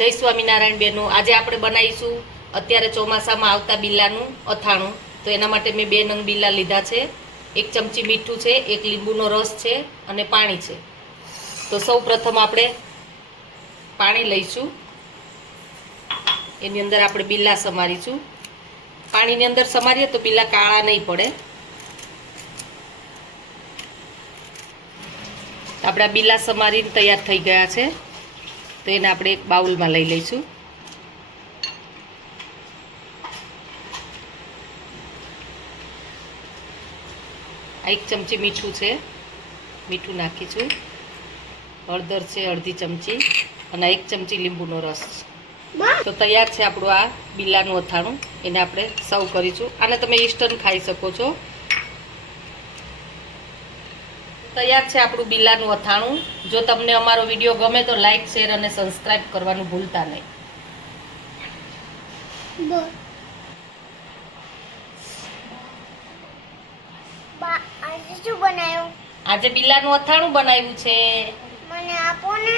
જય સ્વામિનારાયણ બેનો. આજે આપણે બનાવીશું અત્યારે ચોમાસામાં આવતા બિલ્લાનું અથાણું. તો એના માટે મેં બે નંગ બિલ્લા લીધા છે. એક ચમચી મીઠું છે, એક લીંબુનો રસ છે અને પાણી છે. તો સૌ પ્રથમ આપણે પાણી લઈશું. એની અંદર આપણે બિલ્લા સમારીશું. પાણીની અંદર સમારીએ તો બિલ્લા કાળા નહીં પડે. આપણા બિલ્લા સમારીને તૈયાર થઈ ગયા છે. તો એને આપણે એક બાઉલમાં લઈ લઈશું. આ એક ચમચી મીઠું છે. મીઠું નાખીશું. હળદર છે, અડધી ચમચી અને એક ચમચી લીંબુનો રસ. તો તૈયાર છે આપણું આ બિલાનું અથાણું. એને આપણે સર્વ કરીશું. આને તમે ઈસ્ટર્ન ખાઈ શકો છો. તૈયાર છે આપણું બિલાનું અથાણું. જો તમને અમારો વીડિયો ગમે તો લાઈક શેર અને સબસ્ક્રાઇબ કરવાનું ભૂલતા નહીં. આજે બિલાનું અથાણું બનાવ્યું છે. મને આપો ને.